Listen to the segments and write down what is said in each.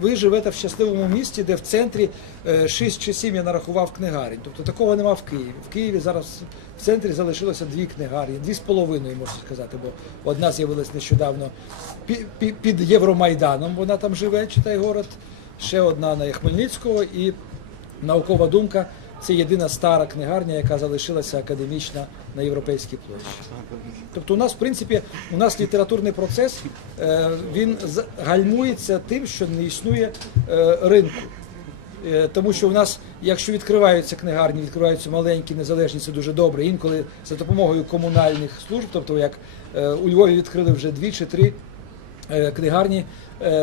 ви живете в щасливому місті, де в центрі 6 чи 7 я нарахував книгарень. Тобто такого нема в Києві. В Києві зараз в центрі залишилося дві книгарні, дві з половиною, можна сказати, бо одна з'явилась нещодавно пі- пі- під Євромайданом, вона там живе, читай город. Ще одна на Хмельницького і наукова думка. Це єдина стара книгарня, яка залишилася академічна на європейській площі. Тобто, у нас, в принципі, у нас літературний процес е, він гальмується тим, що не існує е, ринку. Е, Тому що у нас, якщо відкриваються книгарні, відкриваються маленькі, незалежні, це дуже добре. Інколи за допомогою комунальних служб, тобто як у Львові відкрили вже дві чи три книгарні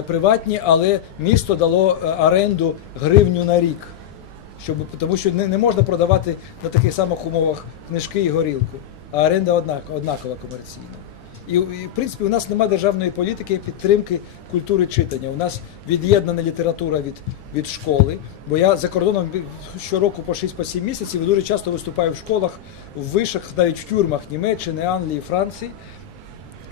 приватні, але місто дало оренду гривню на рік. Щоб, тому що не, не можна продавати на таких самих умовах книжки і горілку, а оренда однак, однакова комерційна. І, і в принципі у нас немає державної політики підтримки культури читання. У нас від'єднана література від, від школи. Бо я за кордоном щороку по 6-7 місяців дуже часто виступаю в школах, в вишах, навіть в тюрмах Німеччини, Англії, Франції.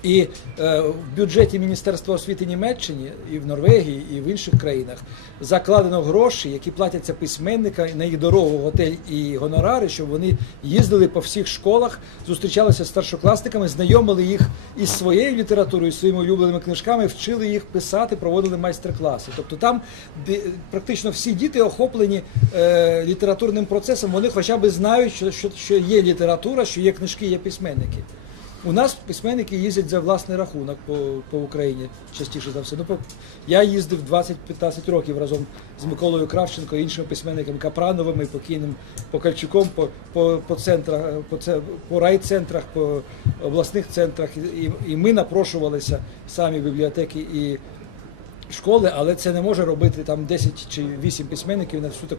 І е, в бюджеті Міністерства освіти Німеччини і в Норвегії, і в інших країнах закладено гроші, які платяться письменникам на їх дорогу, готель і гонорари, щоб вони їздили по всіх школах, зустрічалися з старшокласниками, знайомили їх із своєю літературою, із своїми улюбленими книжками, вчили їх писати, проводили майстер-класи. Тобто там де, практично всі діти охоплені е, літературним процесом, вони хоча б знають, що, що, що є література, що є книжки, є письменники. У нас письменники їздять за власний рахунок по, по Україні частіше за все. Ну, по, я їздив 20-15 років разом з Миколою Кравченко, іншими письменниками Капрановими, і покійним Покальчуком по, по, по центрах, по, по райцентрах, по обласних центрах. І, і, і ми напрошувалися самі бібліотеки і школи, але це не може робити там 10 чи 8 письменників на всю таку